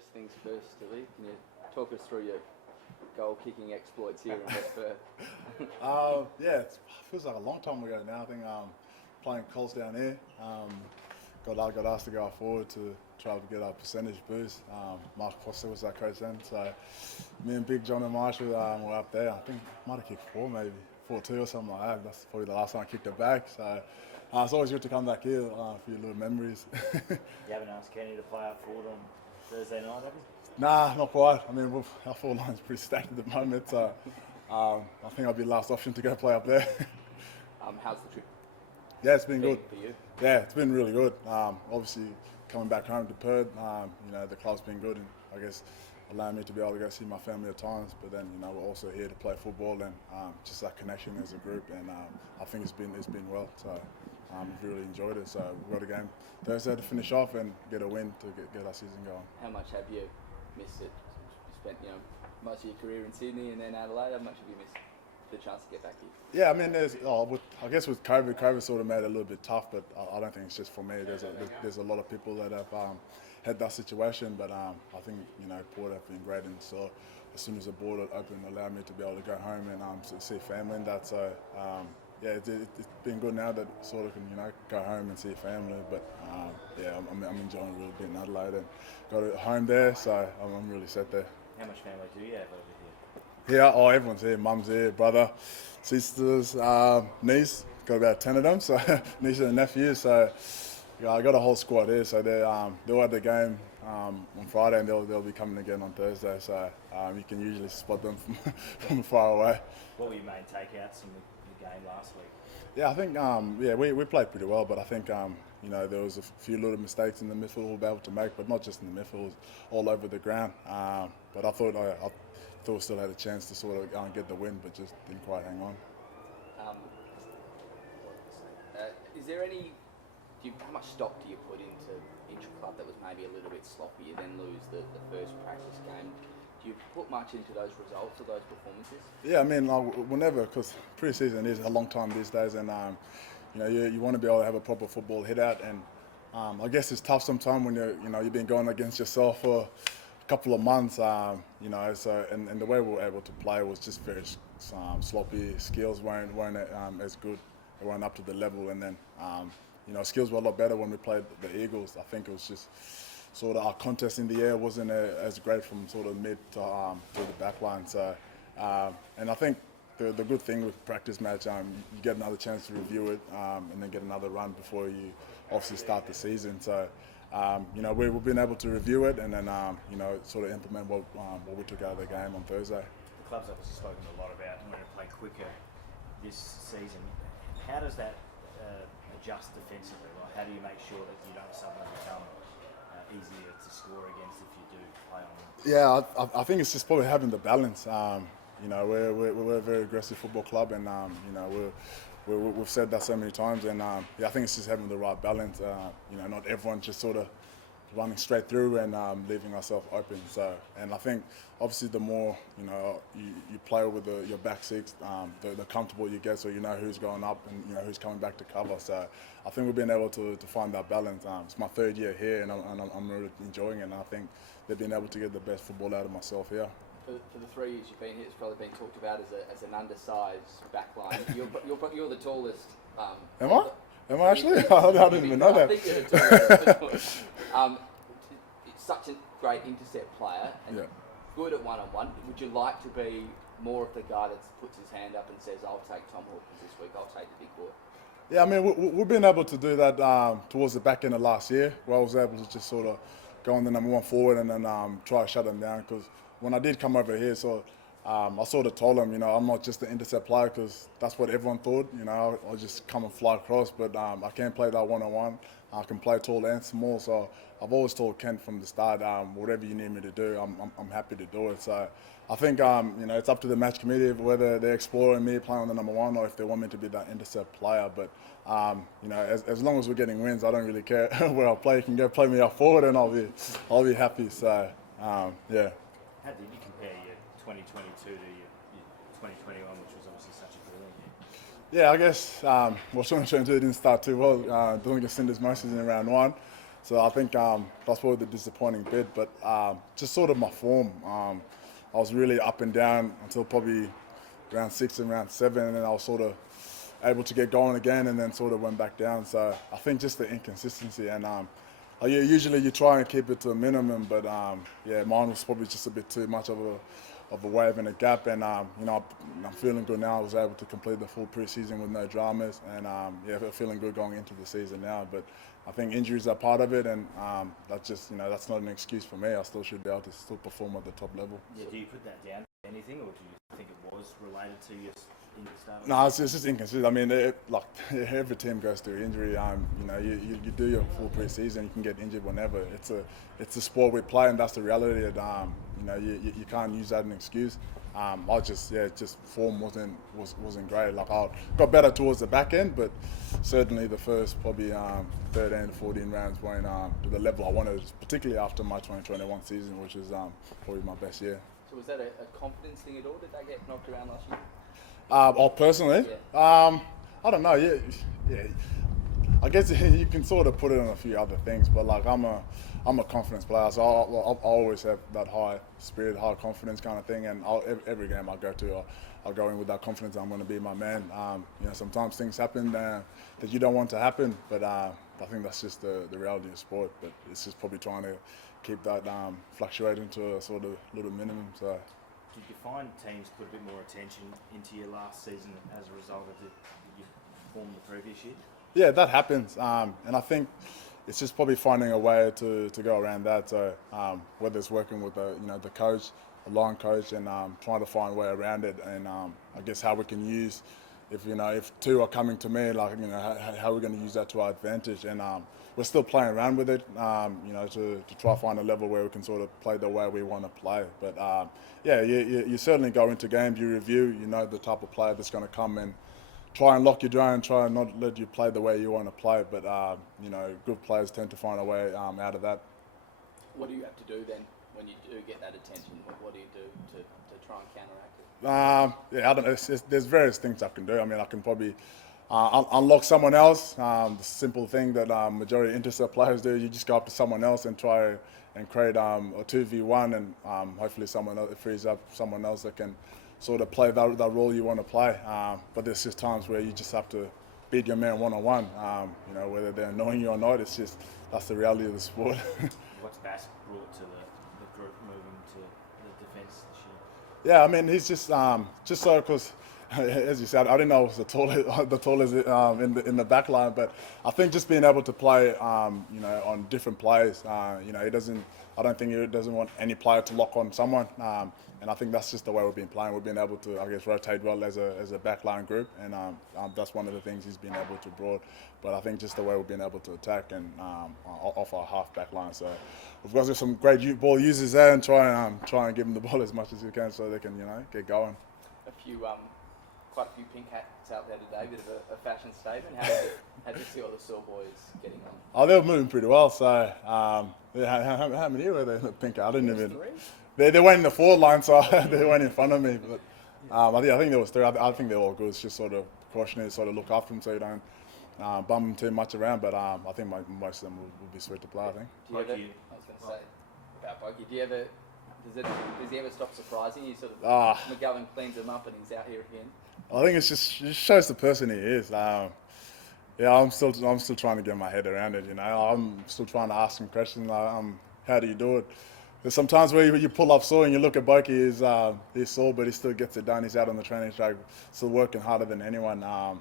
first things first, Aliir, can you talk us through your goal-kicking exploits here in West Perth? Yeah, it feels like a long time ago now. I think playing Colts down here, got asked to go out forward to try to get a percentage boost. Mark Foster was our coach then, so me and Big John and Marshall were up there. I think might have kicked 4-2 or something like that. That's probably the last time I kicked it back. So it's always good to come back here, a few little memories. You haven't asked Kenny to play up forward on Thursday night, have you? Nah, not quite. I mean, our forward line's pretty stacked at the moment, so I think I'll be the last option to go play up there. How's the trip Yeah, it's been been good. for you? Yeah, it's been really good. Obviously, coming back home to Perth, the club's been good, and I guess allowing me to be able to go see my family at times. But then, we're also here to play football and just that connection as a group. And I think it's been well. So we've really enjoyed it. So we've got a game Thursday to finish off and get a win to get our season going. How much have you missed it? You spent most of your career in Sydney and then Adelaide. How much have you missed the chance to get back here? Yeah, I mean, I guess with COVID sort of made it a little bit tough, but I don't think it's just for me. There's a lot of people that have had that situation, but I think Port have been great, and so as soon as the border opened, allowed me to be able to go home and see family and that. So yeah, it's been good now that sort of can go home and see family. But yeah, I'm enjoying really being in Adelaide and got a home there, so I'm really set there. How much family do you have over here? Yeah, everyone's here. Mum's here, brother, sisters, niece. Got about 10 of them, so nieces and nephews. So yeah, I got a whole squad here. So they're all at the game on Friday, and they'll be coming again on Thursday. So you can usually spot them from far away. What were your main takeouts from the game last week? Yeah, I think we played pretty well, but I think there was a few little mistakes in the midfield we'll be able to make, but not just in the midfield, it was all over the ground. But I thought we still had a chance to sort of get the win, but just didn't quite hang on. Is there how much stock do you put into intra-club that was maybe a little bit sloppy? You then lose the first practice game. Do you put much into those results or those performances? Yeah, I mean, whenever, because pre-season is a long time these days, and you want to be able to have a proper football hit out, and I guess it's tough sometimes when you've been going against yourself for a couple of months, So and the way we were able to play was just very sloppy. Skills weren't as good. They weren't up to the level, and then skills were a lot better when we played the Eagles. I think it was just sort of our contest in the air wasn't as great from sort of mid to the back line. So, and I think the good thing with practice match, you get another chance to review it and then get another run before you obviously start the season. So, we've been able to review it and then, sort of implement what we took out of the game on Thursday. The club's obviously spoken a lot about wanting to play quicker this season. How does that adjust defensively? Like, how do you make sure that you don't suddenly become easier to score against if you do play on them? Yeah, I think it's just probably having the balance. We're a very aggressive football club, and we've said that so many times. And I think it's just having the right balance. Not everyone just sort of running straight through and leaving ourselves open. So, and I think obviously the more you play with your back six, the comfortable you get, so you know who's going up and who's coming back to cover. So I think we've been able to find that balance. It's my third year here, and I'm really enjoying it. And I think they've been able to get the best football out of myself here. For the 3 years you've been here, it's probably been talked about as an undersized backline. You're the tallest. Am I? Am I actually? I didn't even know that. I think you're the tallest. It's such a great intercept player and good at one-on-one. Would you like to be more of the guy that puts his hand up and says, "I'll take Tom Hawkins this week. I'll take the big boy"? Yeah, I mean, we've been able to do that towards the back end of last year, where I was able to just sort of go on the number one forward and then try to shut them down. Because when I did come over here, I sort of told them, I'm not just an intercept player, because that's what everyone thought. I'll just come and fly across, but I can't play that one-on-one. I can play tall and small, so I've always told Kent from the start, whatever you need me to do, I'm happy to do it. So I think it's up to the match committee whether they're exploring me playing on the number one or if they want me to be that intercept player. But as long as we're getting wins, I don't really care where I play. You can go play me up forward, and I'll be happy. So yeah. How did you compare your 2022 to your 2021, which was obviously such a brilliant year? Yeah, I guess 2022 didn't start too well. Doing the Cinders Moses in round one. So I think that's probably the disappointing bit. But just sort of my form. I was really up and down until probably round 6 and round 7, and then I was sort of able to get going again, and then sort of went back down. So I think just the inconsistency, and usually you try and keep it to a minimum, but yeah, mine was probably just a bit too much of a wave and a gap, and I'm feeling good now. I was able to complete the full pre-season with no dramas, and yeah, feeling good going into the season now. But I think injuries are part of it, and that's just that's not an excuse for me. I still should be able to still perform at the top level. Yeah, do you put that down to anything, or do you think it was related to your start? No, it's just inconsistent. I mean, every team goes through injury. You do your full pre-season, you can get injured whenever. It's a sport we play, and that's the reality. You can't use that as an excuse. Just form wasn't great. Like I got better towards the back end, but certainly the first probably 13 to 14 rounds weren't to the level I wanted, particularly after my 2021 season, which was probably my best year. So was that a confidence thing at all? Did they get knocked around last year? Personally, Yeah. I don't know. Yeah. I guess you can sort of put it on a few other things, but like I'm a confidence player, so I always have that high spirit, high confidence kind of thing, and every game I go to, I'll go in with that confidence. I'm going to be my man. Sometimes things happen that you don't want to happen, but I think that's just the reality of sport. But it's just probably trying to keep that fluctuating to a sort of little minimum. So. Did you find teams put a bit more attention into your last season as a result of your form the previous year? Yeah, that happens, and I think it's just probably finding a way to go around that. So whether it's working with the coach, a line coach, and trying to find a way around it, and I guess how we can use if two are coming to me, like how we're going to use that to our advantage, and we're still playing around with it, to try to find a level where we can sort of play the way we want to play. But yeah, you certainly go into games, you review, the type of player that's going to come and try and lock you down, try and not let you play the way you want to play. But good players tend to find a way out of that. What do you have to do then when you do get that attention? What do you do to try and counteract it? Yeah, I don't know. There's various things I can do. I mean, I can probably unlock someone else. The simple thing that majority of intercept players do, you just go up to someone else and try and create a 2v1, and hopefully someone else, it frees up someone else that can sort of play that role you want to play. But there's just times where you just have to beat your man one-on-one. Whether they're annoying you or not, that's the reality of the sport. What's Bass brought to the group moving to the defence this year? Yeah, I mean, he's just so, because as you said, I didn't know it was the tallest in the back line, but I think just being able to play on different players, he doesn't. I don't think he doesn't want any player to lock on someone, and I think that's just the way we've been playing. We've been able to, I guess, rotate well as a backline group, and that's one of the things he's been able to broad. But I think just the way we've been able to attack and off our half back line. So we've got some great ball users there, and try and give them the ball as much as we can so they can get going. Quite a few pink hats out there today, bit of a fashion statement. How do you see all the Saw boys getting on? Oh, they were moving pretty well. So how many were they in the pink hat? I didn't even. They weren't in the forward line, so they weren't in front of me. But I think there was 3. I think they're all good. It's just sort of precautionary, sort of look after them so you don't bum them too much around. But I think most of them will be sweet to play. I think. I was going to say about Bokey. Does he ever stop surprising you? Sort of McGovern cleans him up and he's out here again. I think it just shows the person he is. I'm still trying to get my head around it. I'm still trying to ask him questions like, how do you do it? There's sometimes where you pull up Saw and you look at Bokey, he's sore, but he still gets it done. He's out on the training track, still working harder than anyone. I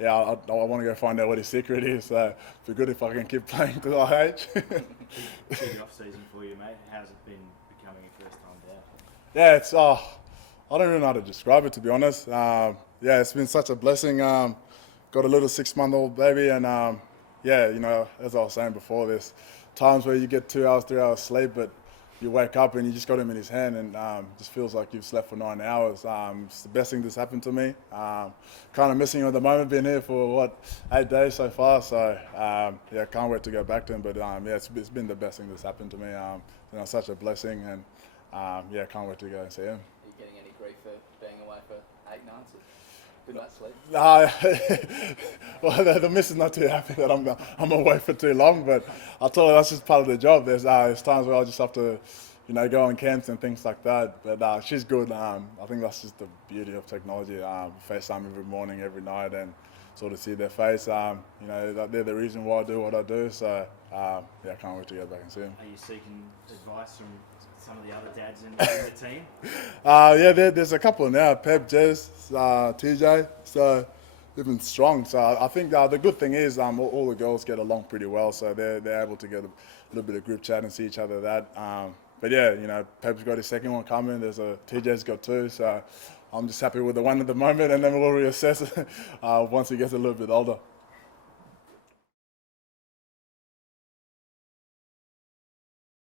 want to go find out what his secret is. So it'd be good if I can keep playing to our age. Big off season for you, mate. How's it been becoming your first time down? Yeah, it's I don't really know how to describe it, to be honest. It's been such a blessing. Got a little 6-month-old baby, and as I was saying before, there's times where you get 2 hours, 3 hours sleep, but you wake up and you just got him in his hand, and just feels like you've slept for 9 hours. It's the best thing that's happened to me. Kind of missing him at the moment, been here for 8 days so far. So can't wait to go back to him. But it's been the best thing that's happened to me. Such a blessing, and can't wait to go and see him. Are you getting any grief for being away for 8 nights? Good night's sleep. Well, the missus is not too happy that I'm away for too long, but I told her that's just part of the job. There's times where I just have to, go on camps and things like that. But she's good. I think that's just the beauty of technology. FaceTime every morning, every night, and sort of see their face. They're the reason why I do what I do. So I can't wait to get back and see them. Are you seeking advice from some of the other dads in the team? There's a couple now. Pep, Jez, TJ. So they've been strong. So I think the good thing is all the girls get along pretty well. So they're able to get a little bit of group chat and see each other. But Pep's got his second one coming. TJ's got two. So I'm just happy with the one at the moment, and then we'll reassess once he gets a little bit older.